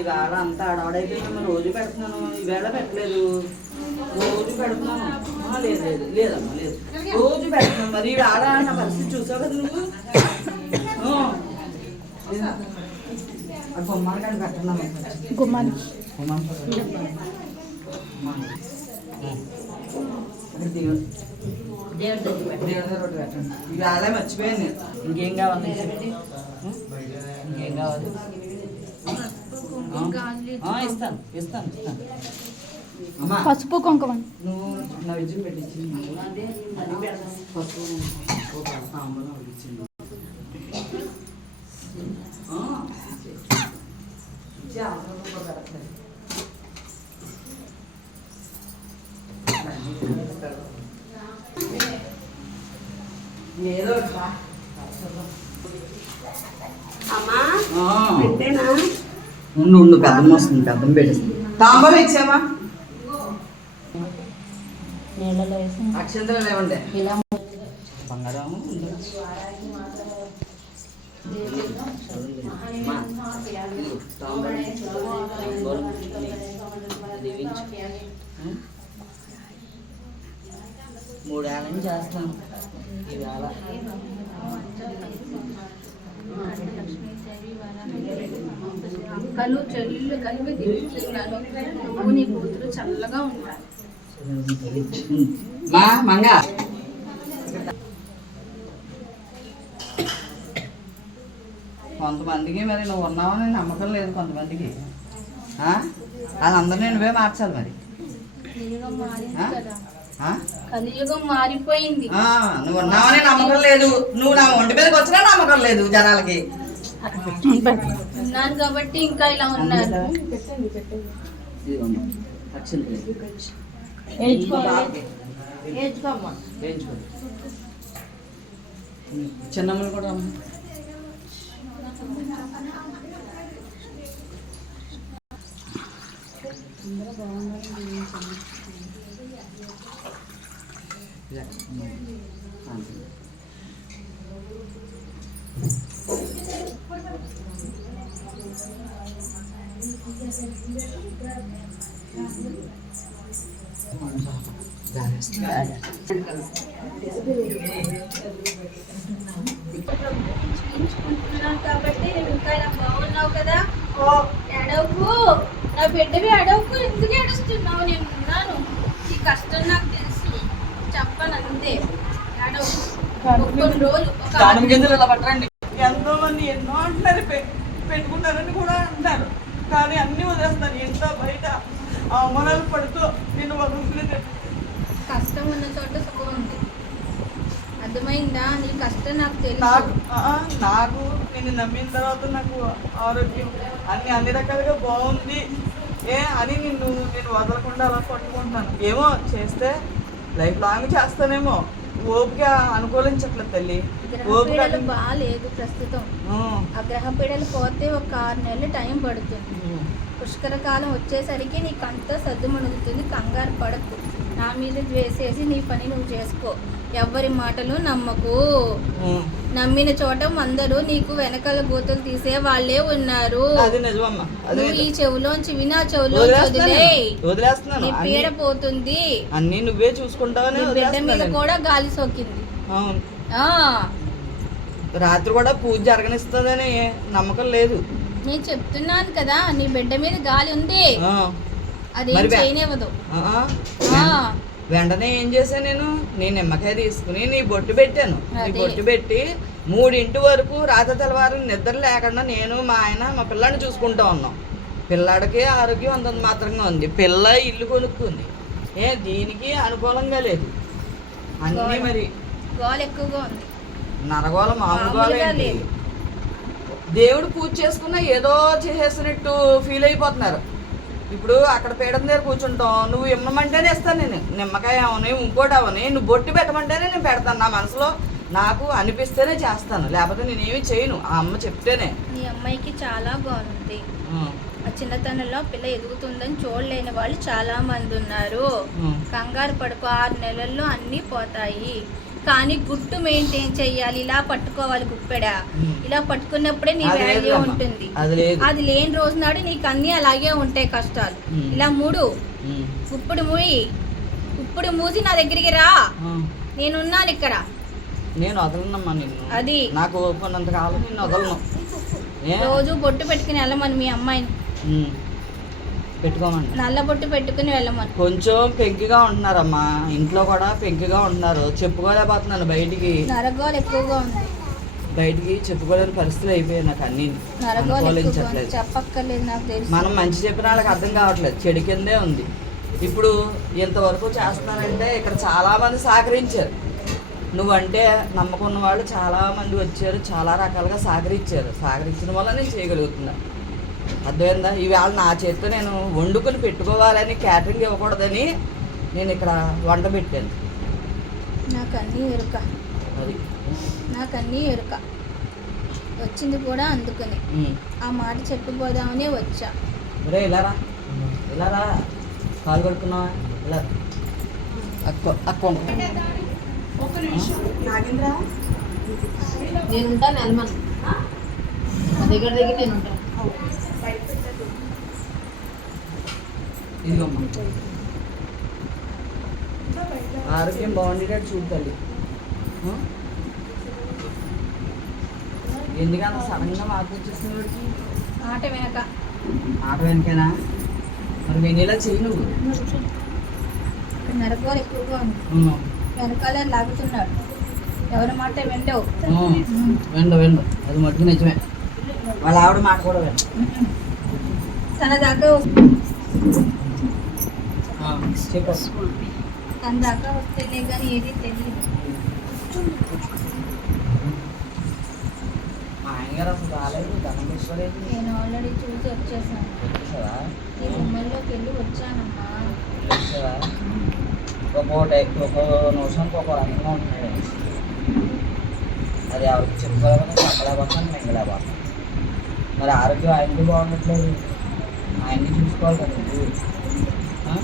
ఈవేళ అంతా ఆడవాడైపోయిందమ్మా. రోజు పెడుతున్నాను, ఈవేళ పెట్టలేదు. రోజు పెడుతున్నాను. లేదు లేదు లేదమ్మా, లేదు, రోజు పెడుతున్నాను. మరి ఈవేళ నా పరిస్థితి చూసావు కదా నువ్వు. గుమ్మాన్ని కానీ పెట్టండి, గుమ్మాన్ని దేవుడి రొట్టె పెట్టండి. ఈవేళ మర్చిపోయాను నేను. ఇంకేం కావాలి, ఇంకేం కావాలి? ఇస్తాను ఇస్తాను ఇస్తాను. అమ్మా పసుపు కుంకుమ నువ్వు నా విజయం పెట్టించి పసుపు సాంబార్ ఇచ్చింది. ఏదో అమ్మా పెట్టేనా? ఉండు ఉండు, కథం వస్తుంది, కథం పెట్టేస్తుంది. తాంబూలం ఇచ్చామా? అక్షంతలు లేవండి. బంగారం మూడేళ్ళ నుంచి చేస్తాను. ఈవేళ అక్కలు చెల్లు కలిపి తిరుగుతున్నాను. నువ్వు నీ కూతురు చల్లగా ఉంటారు. మంగ కొంతమందికి మరి నువ్వు ఉన్నావని నమ్మకం లేదు. కొంతమందికి వాళ్ళందరినీ నువ్వే మార్చాలి మరి. కలియుగం మారిపోయింది. నువ్వు ఉన్నావని నమ్మకం లేదు. నువ్వు నా ఒంటి మీదకి వచ్చినా నమ్మకం లేదు జనాలకి. ఉన్నాను కాబట్టి ఇంకా ఇలా ఉన్నారు. చిన్నమ్మని కూడా కాబట్టి ఇంకా ఇలా బాగున్నావు కదా. ఎడవకు, నా బిడ్డవి ఎడవకు. ఎందుకు ఏడుస్తున్నావు? నేను ఉన్నాను. ఈ కష్టం నాకు తెలుసు. చెప్పను అంతే. ఎడవకు. కొన్ని రోజులు ఇలా పట్టండి. ఎంతో మంది ఎన్నో అంటున్నారు, పెట్టుకుంటారని కూడా అంటారు. కానీ అన్ని వదిలేస్తాను. ఎంతో బయట అవమానాలు పడుతూ నిన్ను వదులుతులేదు. కష్టం ఉన్న చోట సుఖం ఉంది. అర్థమైందా? నీ కష్టం నాకు తెలుసు. నాకు నేను నమ్మిన తర్వాత నాకు ఆరోగ్యం అన్ని రకాలుగా బాగుంది అని నేను వదలకుండా అలా పట్టుకుంటాను. ఏమో చేస్తే లైఫ్ లాంగ్ చేస్తానేమో. ఓపిక అనుకూలించట్లేదు తల్లి. గ్రహపీడలు బాగాలేదు ప్రస్తుతం. ఆ గ్రహపీడలు పోతే ఒక 6 నెలలు టైం పడుతుంది. పుష్కర కాలం వచ్చేసరికి నీకు అంతా సద్దుమణుగుతుంది. కంగారు పడకు. నా మీద వేసేసి నీ పని నువ్వు చేసుకో. ఎవరి మాటలు నమ్మకు. నమ్మిన చోట అందరూ నీకు వెనకాల గోతులు తీసే వాళ్ళే ఉన్నారు. నువ్వు ఈ చెవులోంచి వినా చెవులో నీ పీడ పోతుంది. అన్ని నువ్వే చూసుకుంటావని బిడ్డ మీద కూడా గాలి సోకింది. రాత్రి కూడా పూజ జరగనిస్తుందని నమ్మకం లేదు. నేను చెప్తున్నాను కదా, నీ బిడ్డ మీద గాలి ఉంది. అదేం చేయనివ్వదు. వెంటనే ఏం చేశాను, నేను నిమ్మకాయ తీసుకుని నీ బొట్టు పెట్టాను. నీ బొట్టు పెట్టి 3 వరకు రాత్రి తెల్లవారు నిద్ర లేకుండా నేను మా ఆయన మా పిల్లాడిని చూసుకుంటూ ఉన్నాం. పిల్లాడికి ఆరోగ్యం అంతంత మాత్రంగా ఉంది. పిల్ల ఇల్లు కొనుక్కుంది. దీనికి అనుకూలంగా లేదు. అన్నీ మరి గోల ఎక్కువగా ఉంది. నరగోళ మామూలుగా లేదు. దేవుడు పూజ చేసుకున్నా ఏదో చేసేసినట్టు ఫీల్ అయిపోతున్నారు. ఇప్పుడు అక్కడ పీఠం దగ్గర కూర్చుంటాం. నువ్వు ఇమ్మమంటేనే ఇస్తాను. నేను నిమ్మకాయ అవని ఇంకోటి అవని నువ్వు బొట్టు పెట్టమంటేనే నేను పెడతాను. నా మనసులో నాకు అనిపిస్తేనే చేస్తాను, లేకపోతే నేనేమి చేయను. ఆ అమ్మ చెప్తేనే. నీ అమ్మాయికి చాలా బాగుంది. ఆ చిన్నతనంలో పిల్ల ఎదుగుతుందని చూడలేని వాళ్ళు చాలా మంది ఉన్నారు. కంగారు పడుకో. 6 నెలల్లో అన్నీ పోతాయి. కానీ గుట్టు మెయింటైన్ చెయ్యాలి. ఇలా పట్టుకోవాలి గుప్పెడ. ఇలా పట్టుకున్నప్పుడే నీ అది వాల్యూ లేదమ్మా. ఉంటుంది. అది లేదు. అది లేని రోజు నాడు నీకు అన్నీ అలాగే ఉంటాయి కష్టాలు. ఇలా మూడు ఇప్పుడు మూయి. ఇప్పుడు మూసి నా దగ్గరికి రా, నేనున్నాను ఇక్కడ. నేను వదలనమ్మా నిన్ను. అది నాకు ఓపుకున్నంత కాలం నిన్ను వదలను. రోజు బొట్టు పెట్టుకుని వెళ్ళమని మీ అమ్మాయిని. పెట్టుకోమండి. నల్ల బొట్టు పెట్టుకుని వెళ్ళమని. కొంచెం పెంకిగా ఉంటున్నారమ్మా, ఇంట్లో కూడా పెంకిగా ఉంటున్నారు. చెప్పుకోలేకపోతున్నాను బయటికి. నరగోలు ఎక్కువగా ఉంది. బయటికి చెప్పుకోలేని పరిస్థితులు అయిపోయాయి నాకు అన్ని. నరగోలు ఎక్కువగా ఉంది. చెప్పక్కర్లేదు, నాకు తెలుసు. మనం మంచి చెప్పిన వాళ్ళకి అర్థం కావట్లేదు, చెడు కిందే ఉంది. ఇప్పుడు ఇంతవరకు చేస్తున్నానంటే ఇక్కడ చాలామంది సహకరించారు. నువ్వంటే నమ్మకున్న వాళ్ళు చాలామంది వచ్చారు, చాలా రకాలుగా సహకరించారు. సహకరించిన వల్ల నేను చేయగలుగుతున్నాను. అర్థమైందా? ఈవేళ నా చేతితో నేను వండుకొని పెట్టుకోవాలని, క్యాటరింగ్ ఇవ్వకూడదని నేను ఇక్కడ వంట పెట్టాను. నాకన్నీ ఎరుక, అది నాకన్నీ ఎరుక. వచ్చింది కూడా అందుకని ఆ మాట చెప్పిపోదామని వచ్చా. ఒరే ఇలారా, ఇలారా, కాలు కొడుకున్నావా? ఇలా అక్క ఒక నిమిషం నాగేంద్ర, నేను ఉంటాను ఎల్మన్, మా దగ్గర నేను ఉంటాను. ఇదిగమ్మా, ఆరోగ్యం బాగుండేటట్టు చూడు తల్లి. ఎందుకంత సడన్గా మార్పు వచ్చేస్తుంది వాడికి? మాట వెనక. ఆట వెనకేనా? మరి వెనీలా చెయ్యి నువ్వు. నరగోలు ఎక్కువగా ఉంది. వెనకాల లాగుతున్నాడు. ఎవరి మాట వెండవు. వెండు అది మట్టుకు నిజమే. వాళ్ళ ఆవిడ మాట కూడా వెండు. తన దాకా చెప్పు. తన దాకా వస్తేనే కానీ ఏది తెలియదు. మా ఆయనగారు అసలు రాలేదు, ధనం తీసుకోలేదు. నేను ఆల్రెడీ చూసి వచ్చేసాను. వచ్చేసావా? ఈ గుమ్మల్లోకి వెళ్ళి వచ్చానమ్మా. వచ్చేసావా? ఒక నిమిషానికి ఒక రంగంగా ఉంటున్నాడు. అది ఎవరికి చెప్పుకోలేకపోతే చెప్పలేకపోతున్నాను, మింగలేకపోతున్నాను. మరి ఆరోగ్యం ఆయనకి బాగుండట్లేదు, ఆయన్ని చూసుకోవాలి కదా నువ్వు. ఆ?